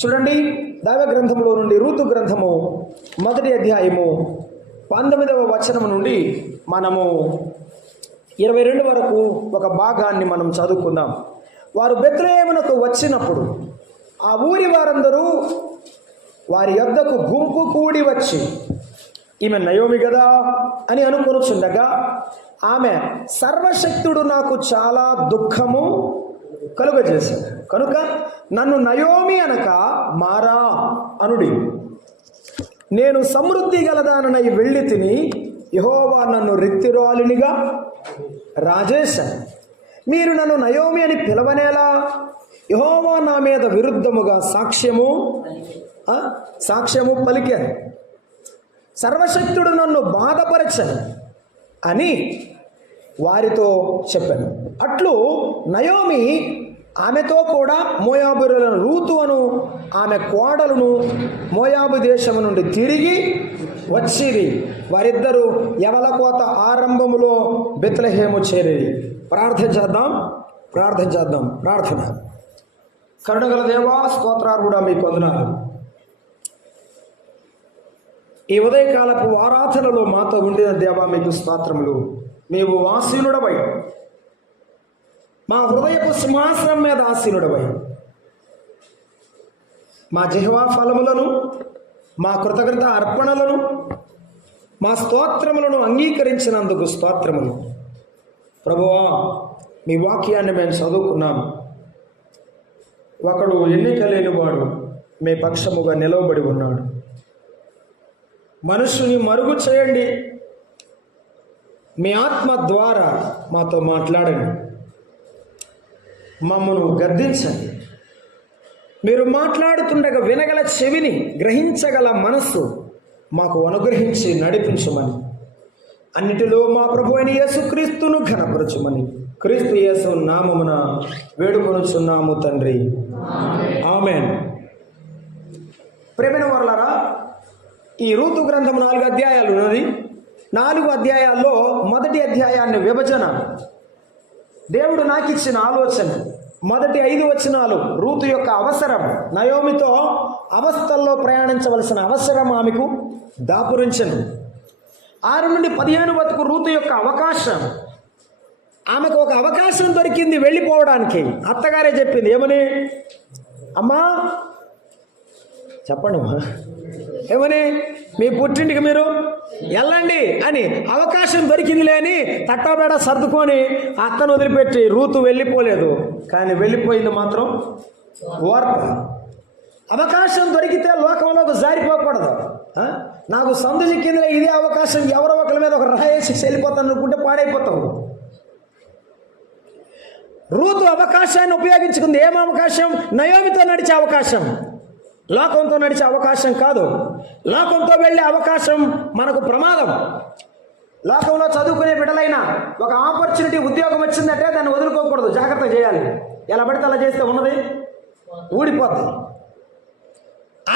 చూడండి, దైవ గ్రంథంలో నుండి రూతు గ్రంథము 1వ అధ్యాయము 19వ వచనం నుండి మనము 22 వరకు ఒక భాగాన్ని మనం చదువుకుందాం. వారు బెత్లెహేమునకు వచ్చినప్పుడు ఆ ఊరి వారందరూ వారి యొద్దకు గుంపు కూడి వచ్చి, ఈమె నయోమి కదా అని అనుకొనుచుండగా, ఆమె సర్వశక్తుడు నాకు చాలా దుఃఖము కలుగజేశాడు కనుక నన్ను నయోమి అనక మారా అనుడి. నేను సమృద్ధి గలదాననై వెళ్ళి తిని యెహోవా నన్ను రిక్తిరాలినిగా రాజేశాను. మీరు నన్ను నయోమి అని పిలవనేలా? యెహోవా నా మీద విరుద్ధముగా సాక్ష్యము పలికాను. సర్వశక్తుడు నన్ను బాధపరచను అని వారితో చెప్పాను. అట్లు నయోమి ఆమెతో కూడా మోయాబులను రూతు అను ఆమె కోడలను మోయాబు దేశము నుండి తిరిగి వచ్చిరి. వారిద్దరూ యవల కోత ఆరంభములో బెత్లెహేము చేరిరి. ప్రార్థన చేద్దాం. కరుణగల దేవా, స్తోత్రార్హుడా, మీకు వందనాలు. ఈ ఉదయకాలపు ఆరాధనలో మాతో ఉండిన దేవా, మీకు స్తోత్రములు. నీవు ఆసీనుడవై, మా హృదయపు సింహాసనం మీద ఆసీనుడవై, మా జిహ్వా ఫలములను, మా కృతజ్ఞత అర్పణలను, మా స్తోత్రములను అంగీకరించినందుకు స్తోత్రములు. ప్రభువా, మీ వాక్యాన్ని మేము చదువుకున్నాము. ఒకడు ఎన్నిక లేనివాడు మీ పక్షముగా నిలవబడి ఉన్నాడు. మనుషుని మరుగు చేయండి, మీ ఆత్మ ద్వారా మాతో మాట్లాడండి, మమ్మను గద్దించండి. మీరు మాట్లాడుతుండగా వినగల చెవిని, గ్రహించగల మనస్సు మాకు అనుగ్రహించి నడిపించమని, అన్నిటిలో మా ప్రభు అయిన యేసుక్రీస్తును ఘనపరచుమని క్రీస్తు యేసు నామమున వేడుకొనుచున్నాము తండ్రి, ఆమేన్. ప్రేమైన వారలారా, ఈ రూతు గ్రంథం 4 అధ్యాయాలు ఉన్నది. 4 అధ్యాయాల్లో మొదటి అధ్యాయాన్ని విభజన దేవుడు నాకు ఇచ్చిన ఆలోచన. మొదటి 5 వచనాలు రూతు యొక్క అవసరం, నయోమితో అవస్థల్లో ప్రయాణించవలసిన అవసరం ఆమెకు దాపురించను. 6 నుండి 15 వరకు రూతు యొక్క అవకాశం. ఆమెకు ఒక అవకాశం దొరికింది వెళ్ళిపోవడానికి. అత్తగారే చెప్పింది, ఏమని? అమ్మా చెప్పండి అమ్మా, ఏమని? మీ పుట్టింటికి మీరు వెళ్ళండి అని అవకాశం దొరికిందిలే అని తట్టాబేడ సర్దుకొని అత్తను వదిలిపెట్టి రూతు వెళ్ళిపోలేదు. కానీ వెళ్ళిపోయింది మాత్రం ఓర్ప. అవకాశం దొరికితే లోకంలోకి జారిపోకూడదు. నాకు సందు చిక్కిందిలే, ఇదే అవకాశం, ఎవరో ఒకరి మీద ఒక రాయేసి వెళ్ళిపోతాను అనుకుంటే పాడైపోతావు. రూతు అవకాశాన్ని ఉపయోగించుకుంది. ఏం అవకాశం? నయోమితో నడిచే అవకాశం, లోకంతో నడిచే అవకాశం కాదు. లోకంతో వెళ్ళే అవకాశం మనకు ప్రమాదం. లోకంలో చదువుకునే బిడ్డలైనా ఒక ఆపర్చునిటీ, ఉద్యోగం వచ్చిందంటే దాన్ని వదులుకోకూడదు, జాగ్రత్త చేయాలి. ఎలా పడితే అలా చేస్తే ఉన్నది ఊడిపోతుంది.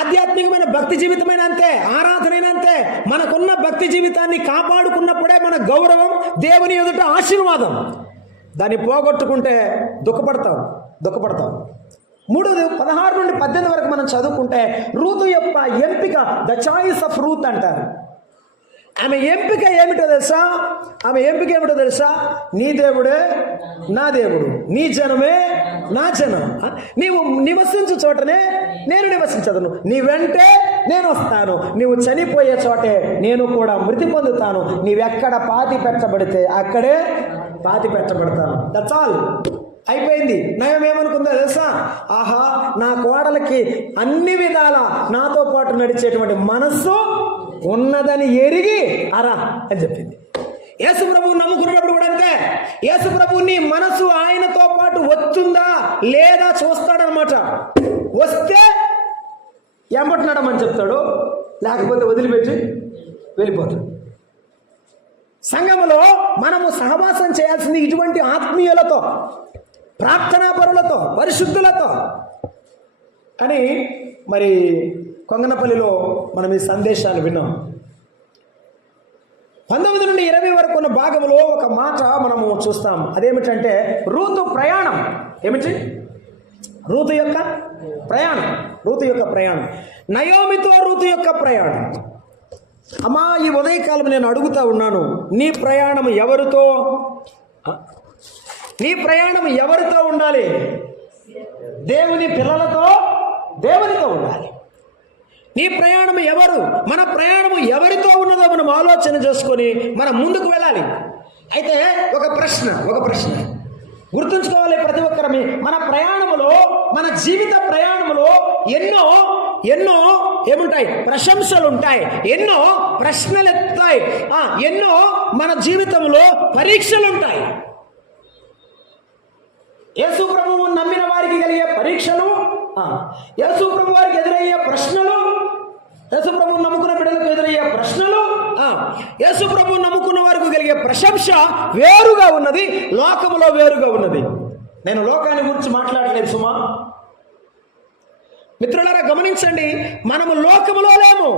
ఆధ్యాత్మికమైన భక్తి జీవితమైన అంతే, ఆరాధనైనా అంతే. మనకున్న భక్తి జీవితాన్ని కాపాడుకున్నప్పుడే మన గౌరవం, దేవుని ఎదుట ఆశీర్వాదం. దాన్ని పోగొట్టుకుంటే దుఃఖపడతాం. 16 నుండి 18 వరకు మనం చదువుకుంటే రూతు యొక్క ఎంపిక, ద చాయిస్ ఆఫ్ రూత్ అంటారు. ఆమె ఎంపిక ఏమిటో తెలుసా? నీ దేవుడే నా దేవుడు, నీ జనమే నా జనం. నీవు నివసించు చోటనే నేను నివసించదును, నీ వెంటే నేను వస్తాను, నీవు చనిపోయే చోటే నేను కూడా మృతి పొందుతాను, నీవెక్కడ పాతి పెట్టబడితే అక్కడే పాతి పెట్టబడతాను. That's all. అయిపోయింది. నయం ఏమనుకుందో తెలుసా? ఆహా, నా కోడలకి అన్ని విధాల నాతో పాటు నడిచేటువంటి మనస్సు ఉన్నదని ఎరిగి అరా అని చెప్పింది. యేసు ప్రభువు నమ్ముకున్నప్పుడు కూడా అంతే. యేసు ప్రభువు నీ మనసు ఆయనతో పాటు వస్తుందా లేదా చూస్తాడనమాట. వస్తే ఎంబట్నాడమని చెప్తాడు, లేకపోతే వదిలిపెట్టి వెళ్ళిపోతాడు. సంఘములో మనము సహవాసం చేయాల్సింది ఇటువంటి ఆత్మీయులతో, ప్రార్థనాపరులతో, పరిశుద్ధులతో. కానీ మరి కొంగనపల్లిలో మనం ఈ సందేశాలు విన్నాం. 19 నుండి 20 వరకు ఉన్న భాగంలో ఒక మాట మనము చూస్తాం. అదేమిటంటే రూతు ప్రయాణం. ఏమిటి? రూతు యొక్క ప్రయాణం, రూతు యొక్క ప్రయాణం, నయోమితో రూతు యొక్క ప్రయాణం. అమ్మా, ఈ ఉదయకాలం నేను అడుగుతా ఉన్నాను, నీ ప్రయాణం ఎవరితో? నీ ప్రయాణం ఎవరితో ఉండాలి? దేవుని పిల్లలతో, దేవునితో ఉండాలి. నీ ప్రయాణం ఎవరు? మన ప్రయాణం ఎవరితో ఉన్నదో మనం ఆలోచన చేసుకొని మనం ముందుకు వెళ్ళాలి. అయితే ఒక ప్రశ్న గుర్తుంచుకోవాలి ప్రతి ఒక్కరమే. మన ప్రయాణములో, మన జీవిత ప్రయాణములో ఎన్నో ఏముంటాయి? ప్రశంసలు ఉంటాయి, ఎన్నో ప్రశ్నలు ఎత్తాయి, ఎన్నో మన జీవితంలో పరీక్షలు ఉంటాయి. యేసు ప్రభువు నమ్మిన వారికి కలిగే పరీక్షలు, యేసు ప్రభు వారికి ఎదురయ్యే ప్రశ్నలు, యేసు ప్రభువు నమ్ముకున్న బిడ్డలకు ఎదురయ్యే ప్రశ్నలు, యేసు ప్రభువు నమ్ముకున్న వారికి కలిగే ప్రశంస వేరుగా ఉన్నది, లోకములో వేరుగా ఉన్నది. నేను లోకాన్ని గురించి మాట్లాడలేదు సుమా. మిత్రులారా గమనించండి, మనము లోకములో లేము,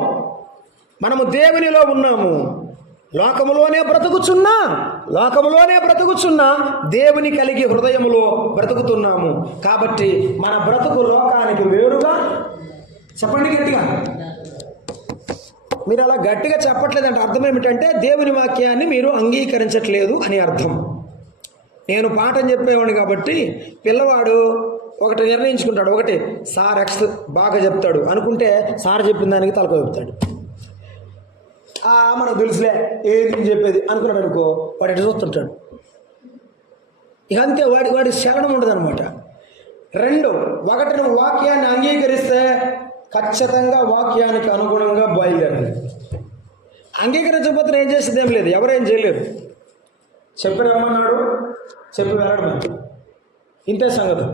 మనము దేవునిలో ఉన్నాము. లోకములోనే బ్రతుకుచున్నా దేవుని కలిగి హృదయములో బ్రతుకుతున్నాము. కాబట్టి మన బ్రతుకు లోకానికి వేరుగా. చెప్పండి గట్టిగా. మీరు అలా గట్టిగా చెప్పట్లేదంటే అర్థం ఏమిటంటే దేవుని వాక్యాన్ని మీరు అంగీకరించట్లేదు అని అర్థం. నేను పాఠం చెప్పేవాడిని కాబట్టి పిల్లవాడు ఒకటి నిర్ణయించుకుంటాడు, ఒకటి సార్ ఎక్స్ బాగా చెప్తాడు అనుకుంటే సార్ చెప్పిన దానికి తలక చెప్తాడు. మనకు తెలుసులే ఏది చెప్పేది అనుకున్నాడు అనుకో, వాడు ఎటు చూస్తుంటాడు. ఇక అంతే, వాడి శరణం ఉండదు అనమాట. రెండు, ఒకటి నువ్వు వాక్యాన్ని అంగీకరిస్తే ఖచ్చితంగా వాక్యానికి అనుగుణంగా బయలుదేరాలి. అంగీకరించకపోతే ఏం చేసేది ఏం లేదు, ఎవరేం చేయలేరు. చెప్పి రమ్మన్నాడు, చెప్పి వెళ్ళడం, ఇంతే సంగతి.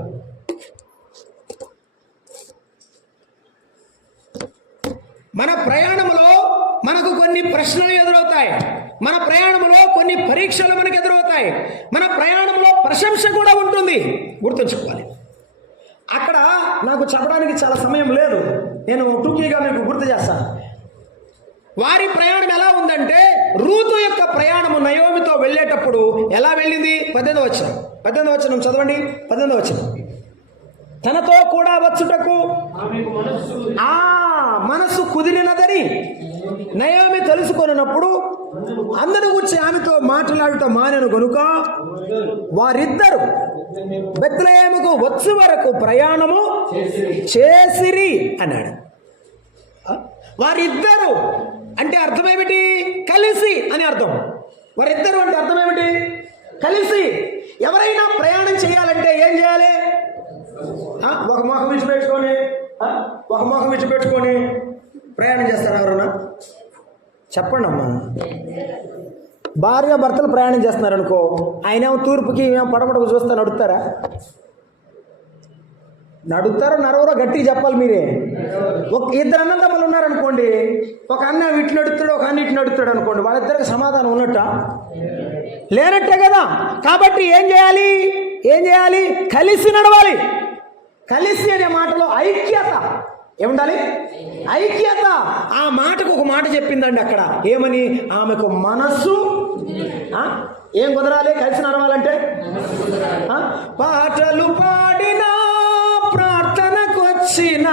మన ప్రయాణంలో మనకు కొన్ని ప్రశ్నలు ఎదురవుతాయి, మన ప్రయాణంలో కొన్ని పరీక్షలు మనకు ఎదురవుతాయి, మన ప్రయాణంలో ప్రశంస కూడా ఉంటుంది. గుర్తుంచుకోవాలి. అక్కడ నాకు చెప్పడానికి చాలా సమయం లేదు, నేను టూకీగా మీకు గుర్తు చేస్తాను. వారి ప్రయాణం ఎలా ఉందంటే, రూతు యొక్క ప్రయాణము నయోమితో వెళ్ళేటప్పుడు ఎలా వెళ్ళింది? 18వ వచనం చదవండి. 18వ వచనం. తనతో కూడా వచ్చుటకు మనసు కుదిరినదని నయోమి తెలుసుకొనినప్పుడు అందరి గురించి ఆమెతో మాట్లాడుట మానెను గనుక వారిద్దరు బెత్లెహేముకు వచ్చే వరకు ప్రయాణము చేసిరి అన్నాడు. వారిద్దరు అంటే అర్థమేమిటి? కలిసి అని అర్థం. వారిద్దరు అంటే అర్థమేమిటి? కలిసి. ఎవరైనా ప్రయాణం చేయాలంటే ఏం చేయాలి? ఒక మొహం విడిచిపెట్టుకొని ప్రయాణం చేస్తారు ఎవరన్నా? చెప్పండి అమ్మా. భార్య భర్తలు ప్రయాణం చేస్తున్నారు అనుకో, ఆయనేమో తూర్పుకి ఏమో పడమటకు చూస్తే నడుస్తారో నడవరో గట్టిగా చెప్పాలి మీరే. ఇద్దరు అన్నదమ్ములు ఉన్నారనుకోండి, ఒక అన్న ఇటు నడుస్తాడు, ఒక అన్న ఇటు నడుస్తాడు అనుకోండి, వాళ్ళిద్దరికి సమాధానం ఉన్నట్ట? లేనట్టే కదా. కాబట్టి ఏం చేయాలి? కలిసి నడవాలి. కలిసి అనే మాటలో ఐక్యత ఏముండాలి? ఐక్యత. ఆ మాటకు ఒక మాట చెప్పిందండి అక్కడ. ఏమని? ఆమెకు మనస్సు ఏం కుదరాలి? కలిసి నడవాలంటే పాటలు పాడినా ప్రార్థనకు వచ్చిన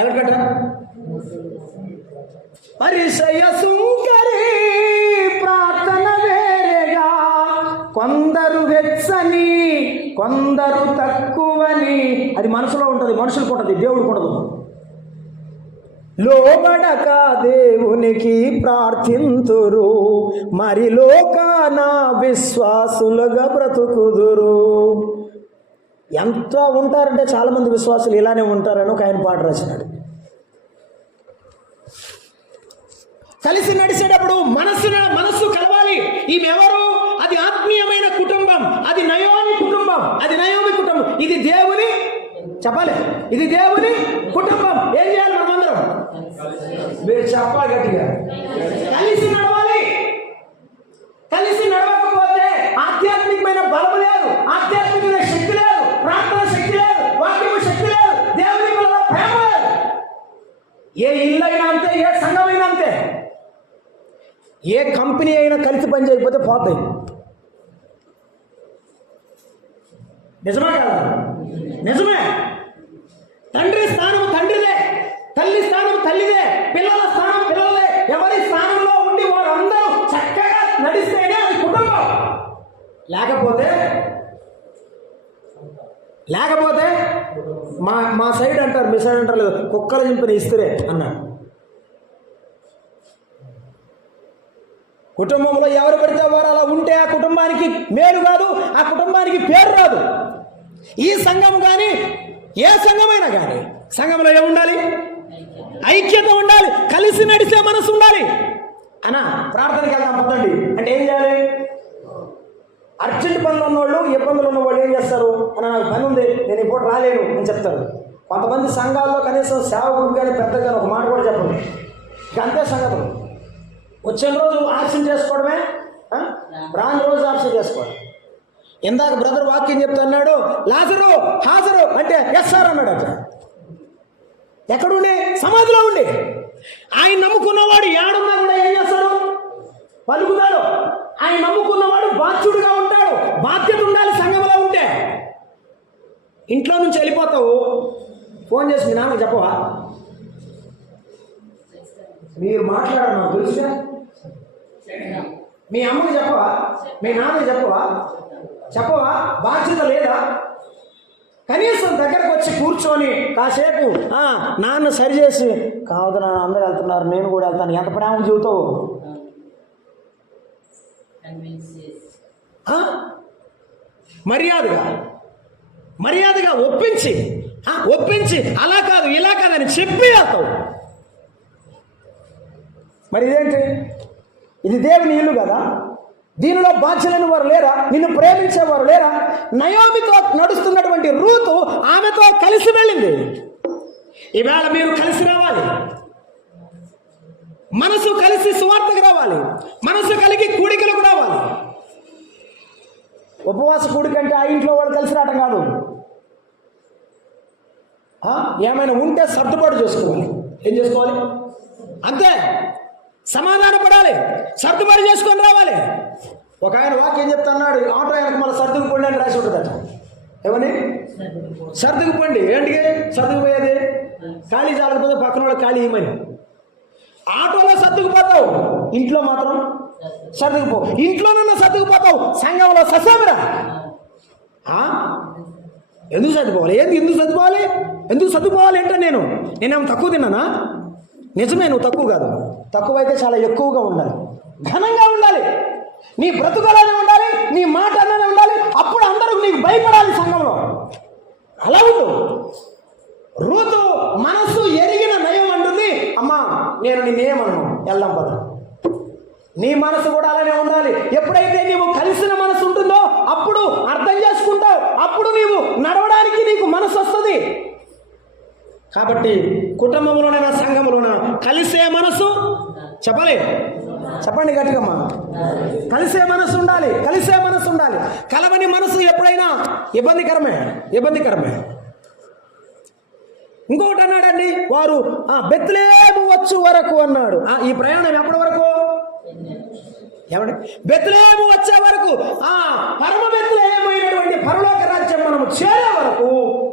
ఎక్కడట పరిచయ సుంకరి ప్రార్థన వేరేగా, కొందరు హెచ్చని కొందరు తక్కువని. అది మనసులో ఉంటుంది, మనుషులకు ఉంటుంది, దేవుడికి ఉండదు. లోబడక దేవునికి ప్రార్థింతురు, మరి లోకాన విశ్వాసులుగా బ్రతుకుదురు. ఎంత ఉంటారంటే చాలామంది విశ్వాసులు ఇలానే ఉంటారని ఒక ఆయన పాట రాసినాడు. కలిసి నడిచేటప్పుడు మనస్సు కలవాలి. ఈమెవరు? అది ఆత్మీయమైన కుటుంబం, అది నయోమి కుటుంబం, ఇది దేవుని చెప్పాలి, ఇది దేవుని కుటుంబం. ఏం చేయాలి? మనమందరం మీరు చెప్పాలి గట్టిగా, కలిసి నడవాలి. కలిసి నడవకపోతే ఆధ్యాత్మికమైన బలం లేదు, ఆధ్యాత్మికమైన శక్తి లేదు, ప్రార్థన శక్తి లేదు, వాక్యము శక్తి లేదు, దేవుని వల్ల ప్రేమ లేదు. ఏ ఇల్లు అయినా అంతే, ఏ సంఘమైనా అంతే, ఏ కంపెనీ అయినా కలిసి పని చేయకపోతే పోతాయి. నిజమే కదా? నిజమే. తండ్రి స్థానం తండ్రిదే, తల్లి స్థానం తల్లిదే, పిల్లల స్థానం పిల్లలదే. ఎవరి స్థానంలో ఉండి వారందరూ చక్కగా నడిస్తేనే అది కుటుంబం. లేకపోతే మా సైడ్ అంటారు, మీ సైడ్ అంటారు లేదు, కుక్కలు చింపిన ఇస్త్రే అన్నారు. కుటుంబంలో ఎవరు పడితే వారు అలా ఉంటే ఆ కుటుంబానికి మేలు కాదు, ఆ కుటుంబానికి పేరు రాదు. ఈ సంఘం కానీ ఏ సంఘమైనా కానీ సంఘంలో ఏముండాలి? ఐక్యత ఉండాలి, కలిసి నడిచే మనసు ఉండాలి. అన్నా ప్రార్థనకి వెళ్దాం పదండి అంటే ఏం చేయాలి? అర్జెంట్ పనులు ఉన్నవాళ్ళు, ఇబ్బందులు ఉన్నవాళ్ళు ఏం చేస్తారు? అన్న నాకు పని ఉంది, నేను ఇప్పుడు రాలేను అని చెప్తారు. కొంతమంది సంఘాల్లో కనీసం సేవకుడు కానీ పెద్దగా ఒక మాట కూడా చెప్పండి. ఇక అంతే సంగతులు. వచ్చిన రోజు ఆప్షన్ చేసుకోవడమే, రాని రోజు ఆప్షన్ చేసుకోవడం. ఇందాక బ్రదర్ వాక్యం చెప్తున్నాడు, లాజరు హాజరు అంటే ఎస్ సార్ అన్నాడు. అక్కడ ఎక్కడుండి? సమాధిలో ఉండి. ఆయన నమ్ముకున్నవాడు ఏడున్నా కూడా ఏం చేస్తాడు? పలుకుతాడు. ఆయన నమ్ముకున్నవాడు బాధ్యుడిగా ఉంటాడు. బాధ్యత ఉండాలి సంఘంలో ఉంటే. ఇంట్లో నుంచి వెళ్ళిపోతావు, ఫోన్ చేసి మీ నాన్నకు చెప్పవా? మీరు మాట్లాడారు నాకు తెలుసుగా. మీ అమ్మకి చెప్పవా? మీ నాన్నకి చెప్పవా? బాధ్యత లేదా? కనీసం దగ్గరకు వచ్చి కూర్చొని కాసేపు నాన్న సరిచేసి, కావద్దు నాన్న అందరూ వెళ్తున్నారు నేను కూడా వెళ్తాను, ఎంత ప్రేమ చెబుతావు? మర్యాదగా ఒప్పించి అలా కాదు ఇలా కాదని చెప్పి వెళ్తావు. మరి ఇదేంటి? ఇది దేవుని ఇల్లు కదా. దీనిలో బాధ్యులని వారు లేరా? నిన్ను ప్రేమించేవారు లేరా? నయోమితో నడుస్తున్నటువంటి రూతు ఆమెతో కలిసి వెళ్ళింది. ఈవేళ మీరు కలిసి రావాలి, మనసు కలిసి సువార్తకు రావాలి, మనసు కలిగి కూడికలకు రావాలి. ఉపవాస కూడికంటే ఆ ఇంట్లో వాళ్ళు కలిసి రావటం కాదు. ఏమైనా ఉంటే సర్దుబాటు చేసుకోవాలి. ఏం చేసుకోవాలి? అంతే. సమాధాన పడాలి, సర్దుబాటు చేసుకొని రావాలి. ఒక ఆయన వాక్యం చెప్తున్నాడు, ఆటో ఆయనకు మళ్ళీ సర్దుకుపోండి అని రాసి ఉంటుందట. ఏమని? సర్దుకుపోండి. ఏంటికి సర్దుకుపోయేది? ఖాళీ చాలకపోతే పక్కన వాళ్ళు ఖాళీ ఇవ్వమని. ఆటోలో సర్దుకుపోతావు, ఇంట్లో మాత్రం సర్దుకుపో. ఇంట్లోనన్నా సర్దుకుపోతావు, సంఘంలో ససేమిరా. ఎందుకు సర్దుకోవాలి? ఎందుకు సర్దుకోవాలి అంటే నేనేమో తక్కువ తిన్నానా? నిజమే, నువ్వు తక్కువ కాదు. తక్కువైతే చాలా ఎక్కువగా ఉండాలి, ఘనంగా ఉండాలి. నీ బ్రతుకలానే ఉండాలి, నీ మాట అన్ననే ఉండాలి. అప్పుడు అందరూ నీకు భయపడాలి సంఘంలో. అలా ఉండు. రూతు మనసు ఎరిగిన నయం అంటుంది, అమ్మా నేను నిన్నేమను, వెళ్దాం పద. నీ మనసు కూడా అలానే ఉండాలి. ఎప్పుడైతే నీవు కలిసిన మనసు ఉంటుందో అప్పుడు అర్థం చేసుకుంటావు, అప్పుడు నీవు నడవడానికి నీకు మనసు వస్తుంది. కాబట్టి కుటుంబంలోనైనా సంఘంలోనైనా కలిసే మనసు చెప్పండి గట్టిగమ్మా. కలిసే మనసు ఉండాలి. కలవని మనసు ఎప్పుడైనా ఇబ్బందికరమే. ఇంకొకటి అన్నాడండి, వారు బెత్లెహేము వచ్చు వరకు అన్నాడు. ఈ ప్రయాణం ఎప్పటి వరకు? ఏమండి? బెత్లెహేము వచ్చే వరకు, పరమ బెత్లెహేము అయినటువంటి పరలోక రాజ్యం మనం చేరే వరకు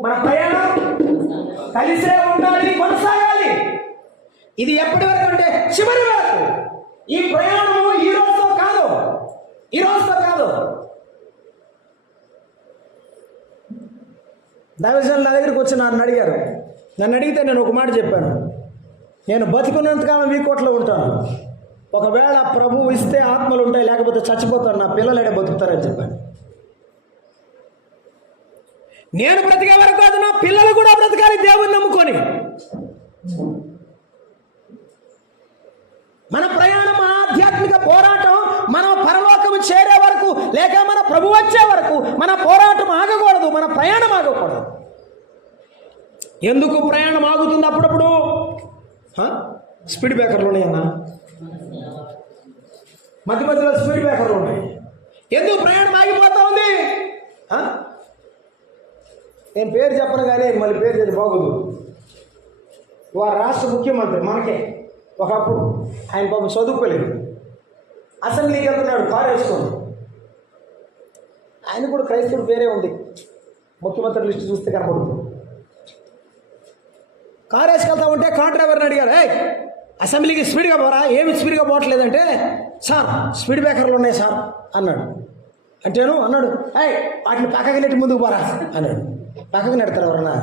మన ప్రయాణం కలిసే ఉండాలి, కొనసాగాలి. ఇది ఎప్పటి వరకు అంటే చివరి వరకు. ఈ ప్రయాణము ఈ రోజుతో కాదు. దైవజనులు నా దగ్గరికి వచ్చి నన్ను అడిగితే నేను ఒక మాట చెప్పాను. నేను బతికున్నంతకాలం వీకోట్లో ఉంటాను. ఒకవేళ ప్రభువు ఇస్తే ఆత్మలు ఉంటాయి, లేకపోతే చచ్చిపోతాను, నా పిల్లలు ఎడ బతుకుతారని చెప్పాను. నేను బ్రతికే వరకు కాదు, నా పిల్లలు కూడా బ్రతకాలి దేవుని నమ్ముకొని. మన ప్రయాణం ఆధ్యాత్మిక పోరాటం మనం పరలోకము చేరే వరకు, లేక మన ప్రభు వచ్చే వరకు మన పోరాటం ఆగకూడదు, మన ప్రయాణం ఆగకూడదు. ఎందుకు ప్రయాణం ఆగుతుంది? అప్పుడప్పుడు స్పీడ్ బ్రేకర్లు ఉన్నాయన్నా, మధ్యలో స్పీడ్ బ్రేకర్లు ఉన్నాయి. ఎందుకు ప్రయాణం ఆగిపోతా ఉంది? నేను పేరు చెప్పను కానీ మళ్ళీ పేరు చేసి బాగోదు. వారు రాష్ట్ర ముఖ్యమంత్రి మనకే. ఒకప్పుడు ఆయన పాపం చదువుకోలేదు, అసెంబ్లీకి వెళ్తున్నాడు కారు వేసుకొని. ఆయన కూడా క్రైస్తవుడు పేరే ఉంది, ముఖ్యమంత్రి లిస్టు చూస్తే కనపడుతుంది. కారు వేసుకెళ్తా ఉంటే కార్ డ్రైవర్ని అడిగారు, అసెంబ్లీకి స్పీడ్గా పోరా, ఏమి స్పీడ్గా పోవట్లేదంటే, సార్ స్పీడ్ బ్రేకర్లు ఉన్నాయి సార్ అన్నాడు. అంటేను అన్నాడు, వాటిని పక్కకి నెట్టి ముందుకు పోరా అన్నాడు. పక్కకి నెడతారు ఎవరన్నా?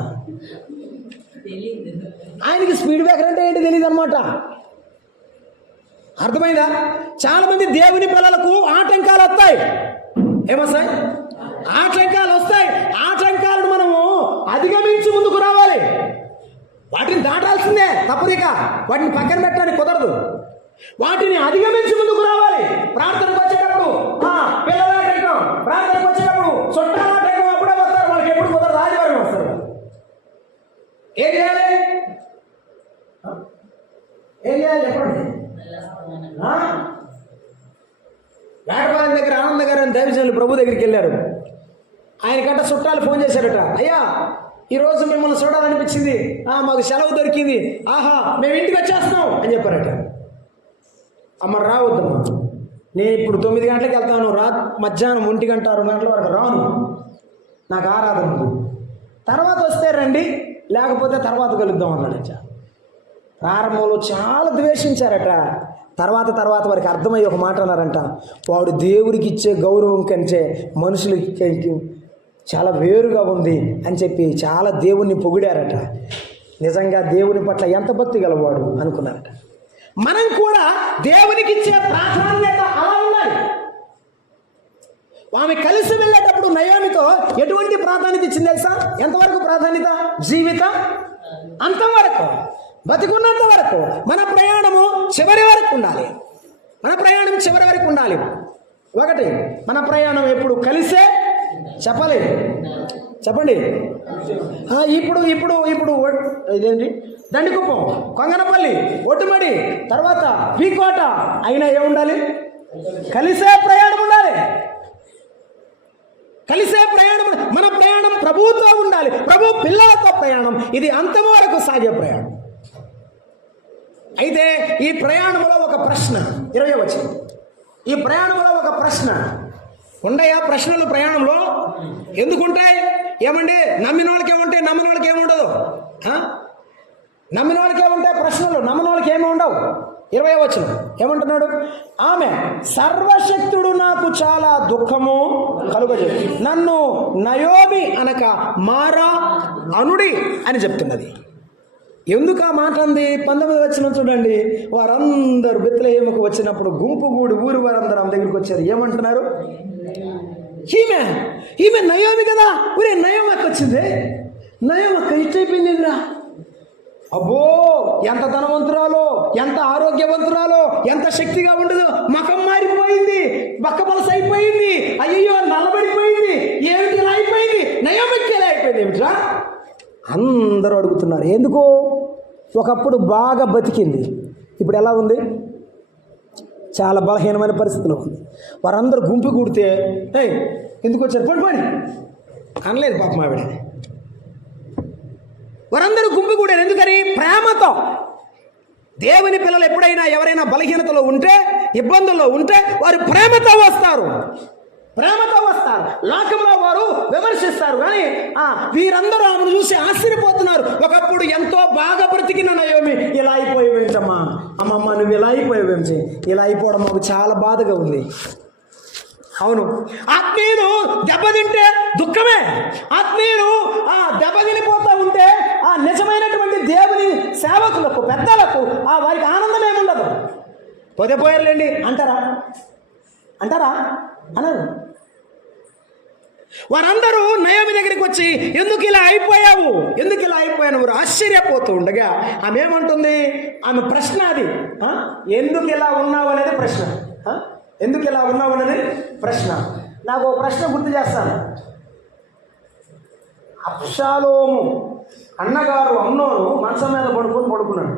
ఆయనకి స్పీడ్ బ్రేకర్ అంటే ఏంటి తెలియదు అనమాట. అర్థమైందా? చాలా మంది దేవుని పిల్లలకు ఆటంకాలు వస్తాయి. ఏమొస్తాయి? ఆటంకాలు వస్తాయి. ఆటంకాలను మనము అధిగమించి ముందుకు రావాలి. వాటిని దాటాల్సిందే, తప్పదిక. వాటిని పక్కన పెట్టడానికి కుదరదు. వాటిని అధిగమించి ముందుకు రావాలి. ప్రార్థనకు వచ్చేటప్పుడు పిల్లలాటం, ప్రార్థనకు వచ్చేటప్పుడు చుట్టాలాటం అప్పుడే వస్తారు. వాళ్ళకి ఎప్పుడు కుదరదు, ఆదివారం వస్తారు. ఏం చేయాలి? ఏం చేయాలి చెప్పండి. వేటపాలెం దగ్గర ఆనంద గారు అని దైవజనులు ప్రభు దగ్గరికి వెళ్ళారు. ఆయనకంట చుట్టాలు ఫోన్ చేశారట, అయ్యా ఈరోజు మిమ్మల్ని చూడాలనిపించింది, మాకు సెలవు దొరికింది, ఆహా మేము ఇంటికి వచ్చేస్తున్నాం అని చెప్పారట. అమ్మ రావద్దమ్మా, నేను ఇప్పుడు 9 గంటలకు వెళ్తాను, మధ్యాహ్నం 1 గంట 2 గంటల వరకు రాను, నాకు ఆరాధన ఉంది, తర్వాత వస్తే రండి, లేకపోతే తర్వాత కలుద్దాం అన్నాడట. ప్రారంభంలో చాలా ద్వేషించారట. తర్వాత వారికి అర్థమయ్యి ఒక మాట అన్నారంట, వాడు దేవుడికి ఇచ్చే గౌరవం కంటే మనుషులకి చాలా వేరుగా ఉంది అని చెప్పి చాలా దేవుణ్ణి పొగిడారట. నిజంగా దేవుని పట్ల ఎంత భక్తి గలవాడు అనుకున్నారట. మనం కూడా దేవునికి ఇచ్చే ప్రాధాన్యత అలా ఉండాలి. ఆమె కలిసి వెళ్ళేటప్పుడు నయోమితో ఎటువంటి ప్రాధాన్యత ఇచ్చింది తెలుసా? ఎంతవరకు ప్రాధాన్యత? జీవిత అంతం వరకు, బతికున్నంత వరకు. మన ప్రయాణము చివరి వరకు ఉండాలి. మన ప్రయాణం చివరి వరకు ఉండాలి. ఒకటి, మన ప్రయాణం ఎప్పుడు కలిసే చెప్పాలి. చెప్పండి. ఇప్పుడు ఇదేంటి, దండికుప్పం, కొంగనపల్లి, ఒట్టుమడి, తర్వాత పీకోట అయినా ఏముండాలి? కలిసే ప్రయాణం ఉండాలి. కలిసే ప్రయాణం. మన ప్రయాణం ప్రభువుతో ఉండాలి. ప్రభు పిల్లలతో ప్రయాణం. ఇది అంతం వరకు సాగే ప్రయాణం. అయితే ఈ ప్రయాణంలో ఒక ప్రశ్న, 20 వచనం. ఈ ప్రయాణంలో ఒక ప్రశ్న ఉండయా? ప్రశ్నలు ప్రయాణంలో ఎందుకుంటాయి? ఏమండి, నమ్మిన వాళ్ళకి ఏముంటాయి, నమ్మిన వాళ్ళకి ఏముండదు. నమ్మిన వాళ్ళకి ఏముంటాయి ప్రశ్నలు, నమ్మిన వాళ్ళకి ఏమి ఉండవు. 20వ వచనం ఏమంటున్నాడు? ఆమె సర్వశక్తుడు నాకు చాలా దుఃఖము కలుగజేయు, నన్ను నయోమి అనక మారా అనుడి అని చెప్తున్నది. ఎందుకు ఆ మాట అంది? 19వ వచనం చూడండి. వారందరూ బెత్లెహేముకు వచ్చినప్పుడు గుంపు గూడి ఊరు వారందరూ ఆమె దగ్గరికి వచ్చారు. ఏమంటున్నారు? ఈమె నయోమి కదా. ఊరే నయోమక్క వచ్చింది, నయోమక్క ఇట్టయిపోయిందిరా. అబ్బో, ఎంత ధనవంతురాలో, ఎంత ఆరోగ్యవంతురాలో, ఎంత శక్తిగా ఉండదు. ముఖం మారిపోయింది, బక్కబలస అయిపోయింది, అయ్యో నల్లబడిపోయింది, ఏమిటి ఇలా అయిపోయింది, నయోమికి ఎలా అయిపోయింది ఏమిట్రా? అందరూ అడుగుతున్నారు. ఎందుకు? ఒకప్పుడు బాగా బతికింది, ఇప్పుడు ఎలా ఉంది? చాలా బలహీనమైన పరిస్థితిలో ఉంది. వారందరూ గుంపు కూడితే ఎందుకు వచ్చారు, పడిపోయి అనలేదు పాపం ఆవిడ. వారందరూ గుంపు కూడారు. ఎందుకని? ప్రేమతో. దేవుని పిల్లలు ఎప్పుడైనా ఎవరైనా బలహీనతలో ఉంటే, ఇబ్బందుల్లో ఉంటే వారు ప్రేమతో వస్తారు. లోకంలో వారు విమర్శిస్తారు. కానీ వీరందరూ ఆమెను చూసి ఆశ్చర్యపోతున్నారు. ఒకప్పుడు ఎంతో బాగా బ్రతికిన నయోమి ఇలా అయిపోయేవేంటమ్మా, అమ్మమ్మ నువ్వు ఇలా అయిపోయేవేంటి? ఇలా అయిపోవడం మాకు చాలా బాధగా ఉంది. అవును, ఆత్మీయులు దెబ్బతింటే దుఃఖమే. ఆత్మీయులు దెబ్బతినిపోతూ ఉంటే నిజమైనటువంటి దేవుని సేవకులకు, పెద్దలకు వారికి ఆనందం ఏముండదు. పోతేపోయారులేండి అంటారా అన్నారు. వారందరూ నయోమి దగ్గరికి వచ్చి ఎందుకు ఇలా అయిపోయావు, వారు ఆశ్చర్యపోతూ ఉండగా ఆమె ఏమంటుంది? ఆమె ప్రశ్న అది. ఎందుకు ఇలా ఉన్నావు అనేది ప్రశ్న. ఎందుకు ఇలా ఉన్నావు అనేది ప్రశ్న. నాకు ఒక ప్రశ్న గుర్తు చేస్తాను. అబ్షాలోము అన్నగారు అమ్నోను మంచం మీద పడుకున్నాడు.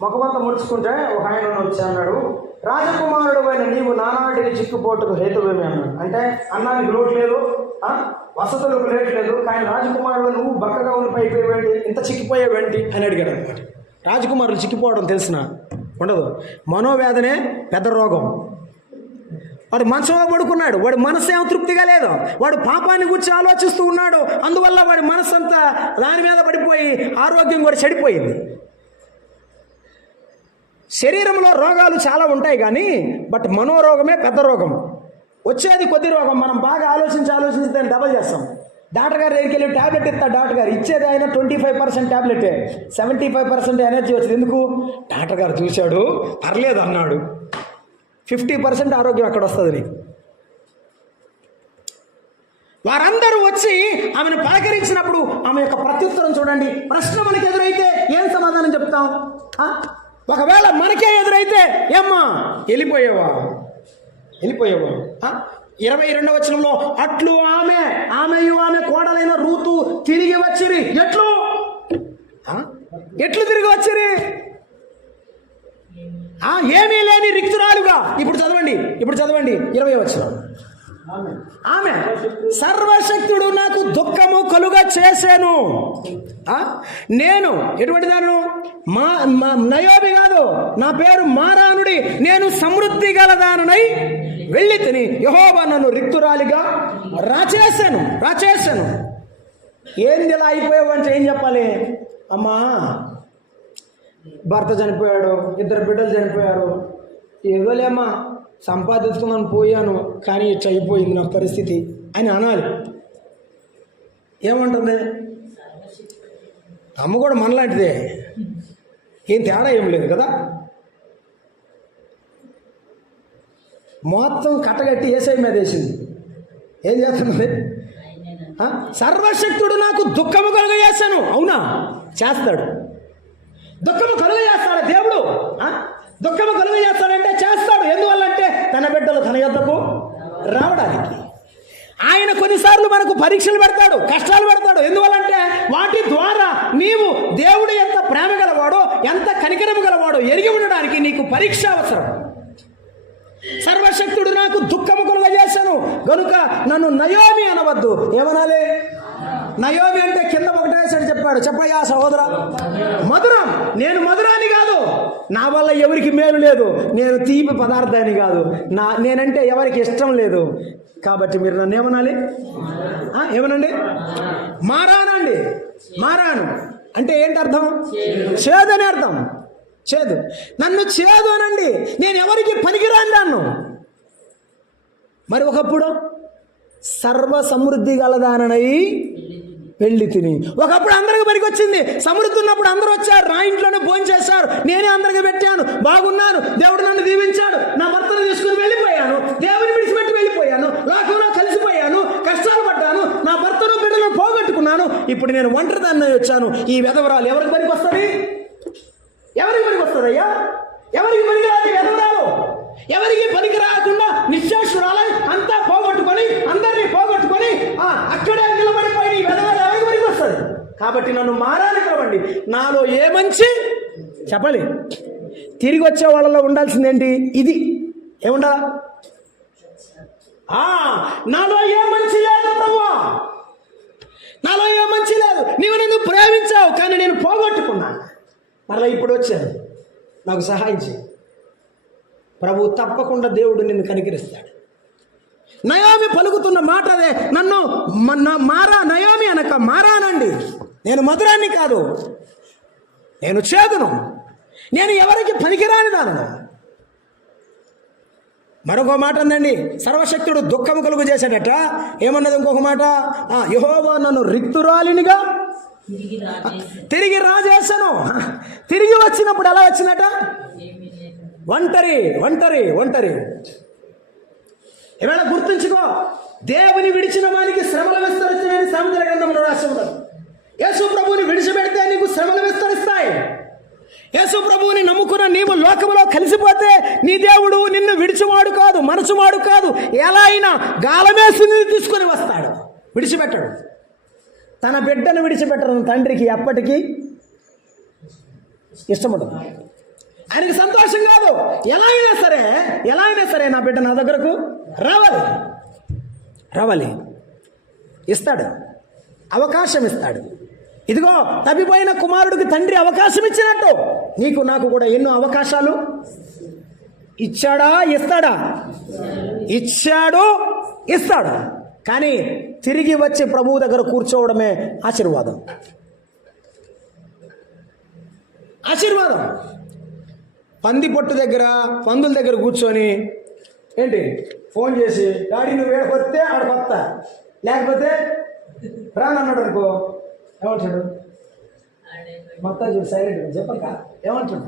ముఖమంతా ముడుచుకుంటే ఒక ఆయన వచ్చి అన్నాడు, రాజకుమారుడు అయిన నీవు నానాటికి చిక్కుపోటుకు హేతువేమి అన్నాడు. అంటే అన్నానికి లోటు లేదు, వసతులకు లేట్ లేదు, కానీ రాజకుమారుడు నువ్వు బక్కగా ఉండిపోయిపోయేవేంటి, ఇంత చిక్కిపోయేవేంటి అని అడిగాడు అనమాట. రాజకుమారులు చిక్కిపోవడం తెలిసిన ఉండదు. మనోవేదనే పెద్ద రోగం. వాడు మంచంలో పడుకున్నాడు, వాడి మనసు ఏమో తృప్తిగా లేదు, వాడు పాపాన్ని గురించి ఆలోచిస్తూ ఉన్నాడు. అందువల్ల వాడి మనసు అంతా దాని మీద పడిపోయి ఆరోగ్యం కూడా చెడిపోయింది. శరీరంలో రోగాలు చాలా ఉంటాయి కానీ బట్ మనోరోగమే పెద్ద రోగం. వచ్చేది కొద్ది రోగం, మనం బాగా ఆలోచించి దాన్ని డబల్ చేస్తాం. డాక్టర్ గారు దగ్గరికి వెళ్ళి ట్యాబ్లెట్ ఇస్తా, డాక్టర్ గారు ఇచ్చేది ఆయన 25% ట్యాబ్లెటే, 75% ఎనర్జీ వచ్చింది. ఎందుకు? డాక్టర్ గారు చూశాడు, పర్లేదు అన్నాడు. 50% ఆరోగ్యం అక్కడ వస్తుంది నీకు. వారందరూ వచ్చి ఆమెను పలకరించినప్పుడు ఆమె యొక్క ప్రత్యుత్తరం చూడండి. ప్రశ్న మనకి ఎదురైతే ఏం సమాధానం చెప్తాం? ఒకవేళ మనకే ఎదురైతే ఏమ్మా వెళ్ళిపోయావా? 22వ వచనంలో అట్లు ఆమెయు ఆమె కోడలైన రూతు తిరిగి వచ్చిరి. ఎట్లు తిరిగి వచ్చిరి? ఏమీ లేని రిక్తురాలుగా. ఇప్పుడు చదవండి 20వ వచనం. ఆమె సర్వశక్తుడు నాకు దుఃఖము కలుగ చేశాను. నేను ఎటువంటి దాను? నయోమి కాదు, నా పేరు మారానుడి. నేను సమృద్ధి గలదానై వెళ్ళి తిని యెహోవా నన్ను రిక్తురాలిగా రాచేశాను. ఏంది ఇలా అయిపోయావు అంటే ఏం చెప్పాలి? అమ్మా భర్త చనిపోయాడు, 2 బిడ్డలు చనిపోయారు, ఏదోలేమ్మా సంపాదించుకున్నాను పోయాను, కానీ ఇట్లా అయిపోయింది నా పరిస్థితి అని అనాలి. ఏమంటుంది? అమ్మ కూడా మనలాంటిదే, ఏం తేడా ఏం లేదు కదా. మొత్తం కట్టగట్టి ఏసై మీద వేసింది. ఏం చేస్తున్నది? సర్వశక్తుడు నాకు దుఃఖము కలుగజేశాను. అవునా? చేస్తాడు. దుఃఖము కలుగజేస్తాడు దేవుడు. దుఃఖము కలుగజేస్తాడంటే చేస్తాడు. ఎందువల్లంటే తన బిడ్డలు తన యొద్దకు రావడానికి. ఆయన కొన్నిసార్లు మనకు పరీక్షలు పెడతాడు, కష్టాలు పెడతాడు. ఎందువల్లంటే వాటి ద్వారా నీవు దేవుడు ఎంత ప్రేమ గలవాడో, ఎంత కనికరము గలవాడో ఎరిగి ఉండడానికి నీకు పరీక్ష అవసరం. సర్వశక్తుడు నాకు దుఃఖము కలుగజేశాను గనుక నన్ను నయోమి అనవద్దు. ఏమనాలి? నయోమి అంటే కింద ఒకటే వేసాడు, చెప్పాడు. చెప్పయ్యా సహోదరా, మధురం. నేను మధురాన్ని కాదు, నా వల్ల ఎవరికి మేలు లేదు, నేను తీపి పదార్థాన్ని కాదు, నేనంటే ఎవరికి ఇష్టం లేదు. కాబట్టి మీరు నన్ను ఏమనాలి? ఏమనండి? మారానండి. మారాను అంటే ఏంటి అర్థం? చేదు అని అర్థం. చేదు. నన్ను చేదు అనండి, నేను ఎవరికి పనికిరాను దాన్ని. మరి ఒకప్పుడు సర్వ సమృద్ధి గలదానై వెళ్ళి తిని. ఒకప్పుడు అందరికి పనికి వచ్చింది, సమృద్ధి ఉన్నప్పుడు అందరూ వచ్చారు, నా ఇంట్లోనే భోజనం చేశారు, నేనే అందరికి పెట్టాను, బాగున్నాను, దేవుడు నన్ను దీవించాడు, నా భర్తను తీసుకుని వెళ్ళిపోయాను, దేవుని విడిచిపెట్టి వెళ్ళిపోయాను, లోకంలో కలిసిపోయాను, కష్టాలు పడ్డాను, నా భర్తను బిడ్డను పోగొట్టుకున్నాను, ఇప్పుడు నేను ఒంటరిదాన్ని వచ్చాను. ఈ వెధవరాలు ఎవరికి పనికి వస్తుంది? ఎవరికి పనికి వస్తుందయ్యా? ఎవరికి పనికిరాదు వెధవరాలు? ఎవరికి పనికి రాకుండా నిశ్చేష్టురాలై అంతా పోగొట్టుకొని అందరినీ పోగొట్టుకొని అక్కడే నిలబడిపోయి వెధవరాలు ఎవరికి పనికి వస్తుంది? కాబట్టి నన్ను మారాలి పిలవండి. నాలో ఏ మంచి చెప్పాలి. తిరిగి వచ్చే వాళ్ళలో ఉండాల్సిందేంటి? ఇది ఏముండాలా? నాలో ఏ మంచి లేదు ప్రభువా, నాలో ఏ మంచి లేదు. నీవు నన్ను ప్రేమించావు కానీ నేను పోగొట్టుకున్నాను, మరలా ఇప్పుడు వచ్చాను, నాకు సహాయం చేయి. ప్రభు తప్పకుండా దేవుడు నిన్ను కనికరిస్తాడు. నయోమి పలుకుతున్న మాట అదే. నన్ను నయోమి అనక మారానండి. నేను మధురాన్ని కాదు, నేను చేదును, నేను ఎవరికి పనికిరాని దానను. మరొక మాట అందండి, సర్వశక్తుడు దుఃఖము కలుగు చేశాడట. ఏమన్నది ఇంకొక మాట? యెహోవా నన్ను రిక్తురాలినిగా తిరిగి రాజేశాను. తిరిగి వచ్చినప్పుడు ఎలా వచ్చినట? ఒంటరి. ఇవాళ గుర్తుంచుకో, దేవుని విడిచిన వానికి శ్రమలు విస్తరిస్తున్నాయని సామెతల గ్రంథంలో రాసి ఉన్నది. యేసు ప్రభువుని విడిచిపెడితే నీకు శ్రమలు విస్తరిస్తాయి. యేసు ప్రభువుని నమ్ముకున్న నీవు లోకములో కలిసిపోతే నీ దేవుడు నిన్ను విడిచివాడు కాదు, మనసువాడు కాదు. ఎలా అయినా గాలమేసి తీసుకొని వస్తాడు, విడిచిపెట్టాడు. తన బిడ్డను విడిచిపెట్టడం తండ్రికి ఎప్పటికీ ఇష్టం ఉండదు. ఆయనకి సంతోషం కాదు. ఎలా అయినా సరే నా బిడ్డ నా దగ్గరకు రావాలి. ఇస్తాడు, అవకాశం ఇస్తాడు. ఇదిగో తప్పిపోయిన కుమారుడికి తండ్రి అవకాశం ఇచ్చినట్టు నీకు నాకు కూడా ఎన్నో అవకాశాలు ఇచ్చాడా ఇస్తాడా? ఇచ్చాడు ఇస్తాడు. కానీ తిరిగి వచ్చి ప్రభువు దగ్గర కూర్చోవడమే ఆశీర్వాదం. ఆశీర్వాదం. పంది పొట్టు దగ్గర, పందుల దగ్గర కూర్చొని ఏంటి ఫోన్ చేసి డాడీ నువ్వు వేడకొస్తే ఆడకొత్తా, లేకపోతే రానన్నాడు అనుకో, ఏమంటాడు? మొత్తం చూడు సైలెంట్గా చెప్పక ఏమంటాడు?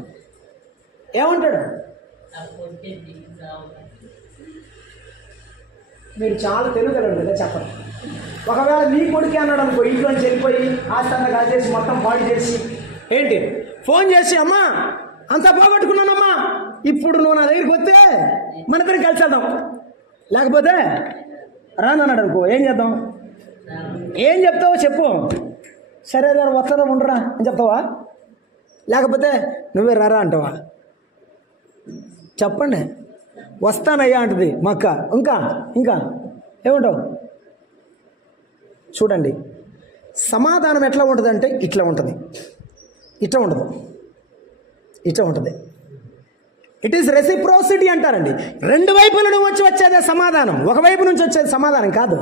మీరు చాలా తెలుగుగలరు కదా, చెప్పండి. ఒకవేళ నీ కొడుకే అన్నాడు అనుకో, ఇంట్లోంచి వెళ్ళిపోయి ఆస్థాన కాజేసి మొత్తం పాడు చేసి ఏంటి ఫోన్ చేసి అమ్మా అంతా పోగొట్టుకున్నానమ్మా, ఇప్పుడు నువ్వు నా దగ్గరికి వస్తే మన ఇద్దరం కలిసి వెళ్దాం, లేకపోతే రానన్నాడు అనుకో, ఏం చేద్దాం? ఏం చెప్తావో చెప్పు. సరే గారు వస్తారా ఉండరా అని చెప్తావా, లేకపోతే నువ్వే రారా అంటావా? చెప్పండి. వస్తానయ్యా అంటది మా అక్క. ఇంకా ఏమంటావు? చూడండి, సమాధానం ఎట్లా ఉంటుందంటే ఇట్లా ఉంటుంది, ఇట్లా ఉంటుంది. ఇట్ ఈస్ రెసిప్రోసిటీ అంటారండి. రెండు వైపుల నుంచి వచ్చేదే సమాధానం, ఒకవైపు నుంచి వచ్చేది సమాధానం కాదు.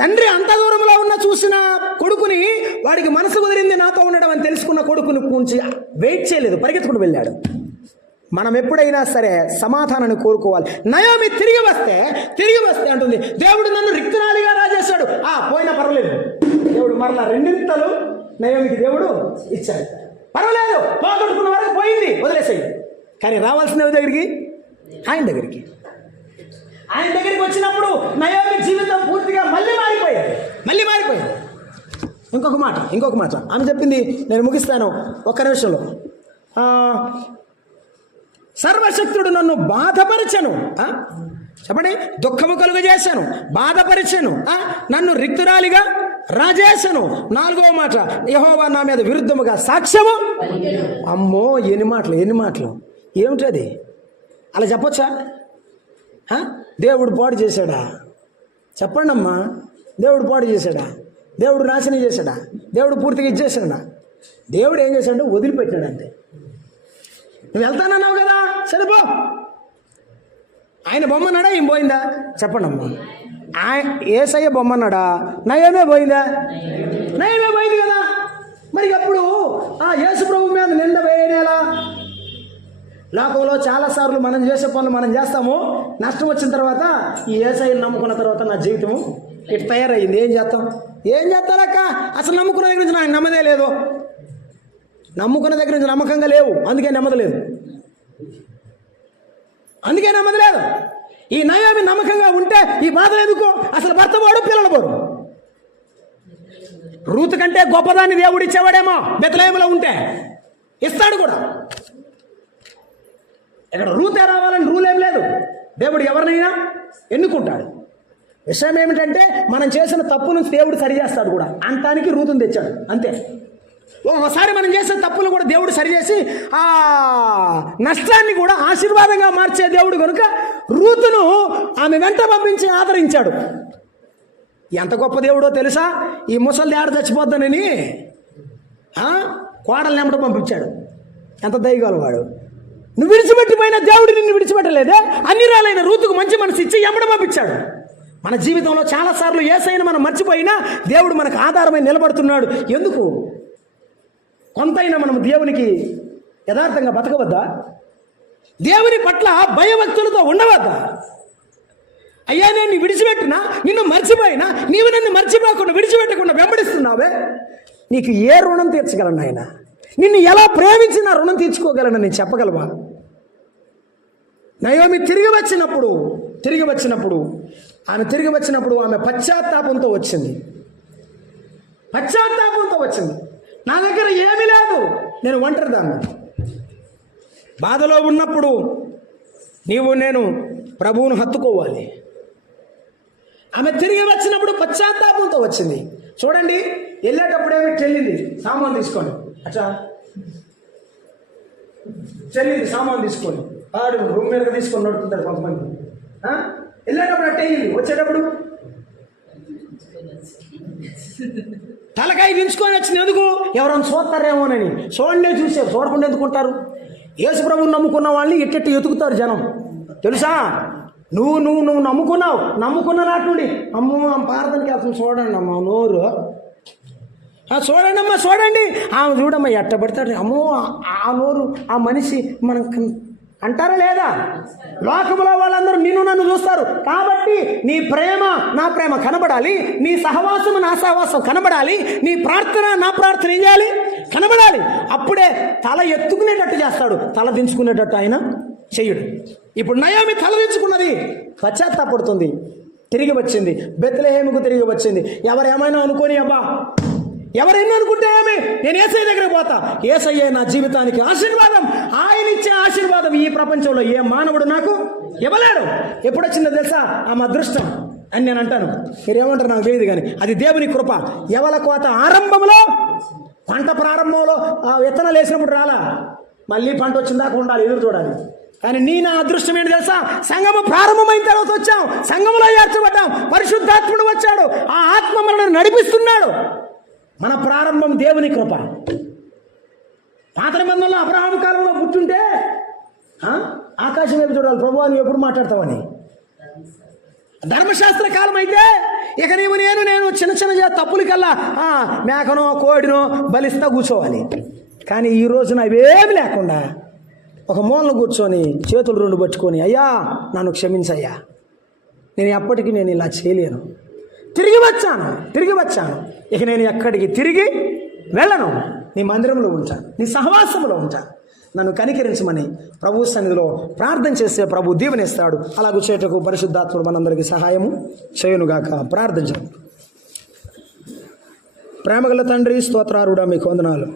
తండ్రి అంత దూరంలో ఉన్న చూసిన కొడుకుని, వాడికి మనసు కుదిరింది నాతో ఉండడం అని తెలుసుకున్న కొడుకుని గురించి వెయిట్ చేయలేదు, పరిగెత్తుకుని వెళ్ళాడు. మనం ఎప్పుడైనా సరే సమాధానాన్ని కోరుకోవాలి. నయోమి తిరిగి వస్తే అంటుంది, దేవుడు నన్ను రిక్తురాలిగా రాజేశాడు. పోయినా పర్వాలేదు, దేవుడు మరలా రెండింతలు నయోమికి దేవుడు ఇచ్చాడు. పర్వాలేదు, పోగొట్టుకున్న వరకు పోయింది, వదిలేసేది. కానీ రావాల్సిన దగ్గరికి, ఆయన దగ్గరికి వచ్చినప్పుడు నయోమి జీవితం పూర్తిగా మళ్ళీ మారిపోయింది. ఇంకొక మాట ఆమె చెప్పింది, నేను ముగిస్తాను ఒక్క నిమిషంలో. సర్వశక్తుడు నన్ను బాధపరిచెను, చెప్పండి, దుఃఖము కలుగజేశాను, బాధపరిచెను, నన్ను రిక్తురాలిగా రాజేశను. 4వ మాట, యెహోవా నా మీద విరుద్ధముగా సాక్ష్యము. అమ్మో, ఎన్ని మాటలు ఏమిటది? అలా చెప్పొచ్చా? దేవుడు పాడు చేశాడా? చెప్పండి అమ్మా. దేవుడు పాడు చేశాడా? దేవుడు నాశనం చేశాడా? దేవుడు పూర్తిగా ఇచ్చేసాడా? దేవుడు ఏం చేశాడంటే వదిలిపెట్టాడు అంతే. నువ్వు వెళ్తానన్నావు కదా, సరిపో. ఆయన బొమ్మన్నాడా, ఏం పోయిందా? చెప్పండి అమ్మా. యేసయ్య బొమ్మన్నాడా, నయమే పోయిందా? నయమే పోయింది కదా. మరి అప్పుడు యేసు ప్రభు మీద నింద వేయనేలా? లోకంలో చాలాసార్లు మనం చేసే పనులు మనం చేస్తాము, నష్టం వచ్చిన తర్వాత ఈ యేసయ్యను నమ్ముకున్న తర్వాత నా జీవితం ఇటు తయారయ్యింది. ఏం చేస్తారక్క? అసలు నమ్ముకున్న దగ్గర నుంచి నాకు నమ్మదే లేదు. నమ్ముకున్న దగ్గర నుంచి నమ్మకంగా లేవు, అందుకే నమ్మదలేదు. ఈ నయోమి నమ్మకంగా ఉంటే ఈ బాధలు ఎందుకు? అసలు భర్త పోడు, పిల్లలు పోరు. రూతు కంటే గొప్పదాన్ని దేవుడు ఇచ్చేవాడేమో బెత్లెహేములో ఉంటే, ఇస్తాడు కూడా. ఇక్కడ రూతే రావాలని రూల్ ఏం లేదు. దేవుడు ఎవరినైనా ఎన్నుకుంటాడు. విషయం ఏమిటంటే మనం చేసిన తప్పు నుంచి దేవుడు సరిచేస్తాడు కూడా. అంతానికి రూతుని తెచ్చాడు అంతే. ఒకసారి మనం చేసే తప్పులు కూడా దేవుడు సరిచేసి ఆ నష్టాన్ని కూడా ఆశీర్వాదంగా మార్చే దేవుడు కనుక రూతును ఆమె వెంట పంపించి ఆదరించాడు. ఎంత గొప్ప దేవుడో తెలుసా? ఈ ముసలి ఆడ చచ్చిపోద్దానని కోడలు నెమ్మట పంపించాడు. ఎంత దయగలవాడు. నువ్వు విడిచిపెట్టిపోయిన దేవుడు నిన్ను విడిచిపెట్టలేదే. అన్ని రాలైన రూతుకు మంచి మనసు ఇచ్చి ఎమ్మడ పంపించాడు. మన జీవితంలో చాలాసార్లు యేసయ్యను మనం మర్చిపోయినా దేవుడు మనకు ఆధారమై నిలబడుతున్నాడు. ఎందుకు? కొంతైనా మనం దేవునికి యథార్థంగా బతకవద్దా? దేవుని పట్ల భయభక్తులతో ఉండవద్దా? అయ్యా, నేను విడిచిపెట్టినా, నిన్ను మర్చిపోయినా, నీవు నన్ను మర్చిపోకుండా విడిచిపెట్టకుండా వెంబడిస్తున్నావే, నీకు ఏ రుణం తీర్చగలను ఆయన? నిన్ను ఎలా ప్రేమించినా రుణం తీర్చుకోగలను నేను చెప్పగలవా? నయోమి తిరిగి వచ్చినప్పుడు ఆమె పశ్చాత్తాపంతో వచ్చింది. నా దగ్గర ఏమీ లేదు, నేను ఒంటరిదాన్ని. బాధలో ఉన్నప్పుడు నేను ప్రభువును హత్తుకోవాలి. ఆమె తిరిగి వచ్చినప్పుడు పశ్చాత్తాపంతో వచ్చింది. చూడండి, వెళ్ళేటప్పుడు ఏమి చెల్లింది, సామాన్ తీసుకోండి. అచ్చా, చెల్లింది సామాన్ తీసుకొని ఆడు రూమ్ మీద తీసుకొని నడుపుతుంటారు కొంతమంది. వెళ్ళేటప్పుడు అట్టే వెళ్ళింది, వచ్చేటప్పుడు తలకాయ దించుకొని వచ్చింది. ఎందుకు? ఎవరైనా చూస్తారేమోనని. చూడకుండా ఎందుకుంటారు? యేసు ప్రభువుని నమ్ముకున్న వాళ్ళని ఎట్టెట్టు ఎతుకుతారు జనం తెలుసా. నువ్వు నమ్ముకున్న నాటి నుండి అమ్మో ప్రార్థనకి వెళ్తాం చూడండి అమ్మ నోరు చూడండి అమ్మా చూడండి ఆమె చూడమ్మా ఎట్ట పడతాడు అమ్మో ఆ నోరు ఆ మనిషి మనం అంటారా లేదా. లోకములో వాళ్ళందరూ నన్ను చూస్తారు కాబట్టి నీ ప్రేమ నా ప్రేమ కనబడాలి, నీ సహవాసము నా సహవాసం కనబడాలి, నీ ప్రార్థన నా ప్రార్థన ఏం చేయాలి కనబడాలి. అప్పుడే తల ఎత్తుకునేటట్టు చేస్తాడు, తల దించుకునేటట్టు ఆయన చెయ్యడు. ఇప్పుడు నయోమి తల దించుకున్నది, పశ్చాత్తాపడుతుంది, తిరిగి వచ్చింది, బెత్లెహేముకు తిరిగి వచ్చింది. ఎవరేమైనా అనుకోని అబ్బా ఎవరైనా అనుకుంటే ఏమి, నేను యేసయ్య దగ్గరికి పోతా. యేసయ్యే నా జీవితానికి ఆశీర్వాదం. ఆయన ఇచ్చే ఆశీర్వాదం ఈ ప్రపంచంలో ఏ మానవుడు నాకు ఇవ్వలేడు. ఎప్పుడు వచ్చిందో తెలుసా ఆమె అదృష్టం అని నేను అంటాను. మీరేమంటారు నాకు తెలియదు కానీ అది దేవుని కృప. ఎవల కోత ఆరంభంలో పంట ప్రారంభంలో విత్తనాలు వేసినప్పుడు రాలా, మళ్ళీ పంట వచ్చిందాకా ఉండాలి, ఎదురు చూడాలి. కానీ నా అదృష్టం ఏంటి తెలుసా, సంఘము ప్రారంభమైన తర్వాత వచ్చాం, సంఘములో ఏర్చబడ్డాం, పరిశుద్ధాత్ముడు వచ్చాడు, ఆ ఆత్మ మనల్ని నడిపిస్తున్నాడు. మన ప్రారంభం దేవుని కృప. పాత నిబంధనలో అబ్రహాము కాలంలో పుట్టుంటే ఆకాశం వైపు చూడాలి, ప్రభువా నువ్వు ఎప్పుడు మాట్లాడతావని. ధర్మశాస్త్ర కాలం అయితే ఇక నేను చిన్న తప్పులకల్లా మేకనో కోడినో బలిస్తా కూర్చోవాలి. కానీ ఈ రోజున అవేమి లేకుండా ఒక మూలను కూర్చొని చేతులు రెండు పట్టుకొని అయ్యా నన్ను క్షమించయ్యా, నేను ఎప్పటికీ ఇలా చేయలేను, తిరిగి వచ్చాను, ఇక నేను ఎక్కడికి తిరిగి వెళ్ళను, నీ మందిరంలో ఉంటాను, నీ సహవాసంలో ఉంటాను, నన్ను కనికరించమని ప్రభు సన్నిధిలో ప్రార్థన చేస్తే ప్రభు దీవెనిస్తాడు. అలాగూ చేటకు పరిశుద్ధాత్ముడు మనందరికీ సహాయము చేయునుగాక. ప్రార్థన చేయండి. ప్రేమగల తండ్రి, స్తోత్రారుడా మీకు వందనాలు.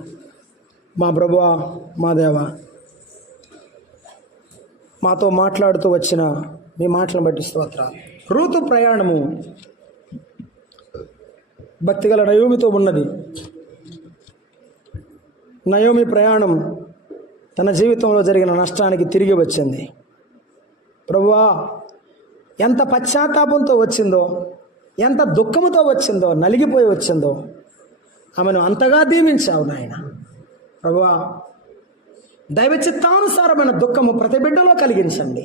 మా ప్రభువా మా దేవా, మాతో మాట్లాడుతూ వచ్చిన మీ మాటలను బట్టి స్తోత్రాలు. ఋతు ప్రయాణము భక్తిగల నయోమితో ఉన్నది. నయోమి ప్రయాణం తన జీవితంలో జరిగిన నష్టానికి తిరిగి వచ్చింది. ప్రభువా, ఎంత పశ్చాత్తాపంతో వచ్చిందో, ఎంత దుఃఖముతో వచ్చిందో, నలిగిపోయి వచ్చిందో ఆమెను అంతగా దీవించావు నాయన. ప్రభువా, దైవ చిత్తానుసారమైన దుఃఖము ప్రతి బిడ్డలో కలిగించండి.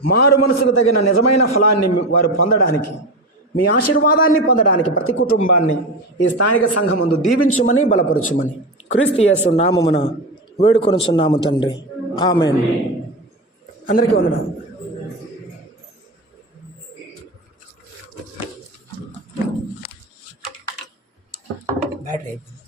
మారు మనసుకు తగిన నిజమైన ఫలాన్ని వారు పొందడానికి, మీ ఆశీర్వాదాన్ని పొందడానికి ప్రతి కుటుంబాన్ని ఈ స్థానిక సంఘం ముందు దీవించుమని బలపరచుమని క్రీస్తు యేసు నామమున వేడుకొనుచున్నాము తండ్రి, ఆమేన్. అందరికీ వందనాలు. బ్యాటరీ అయిపోయింది.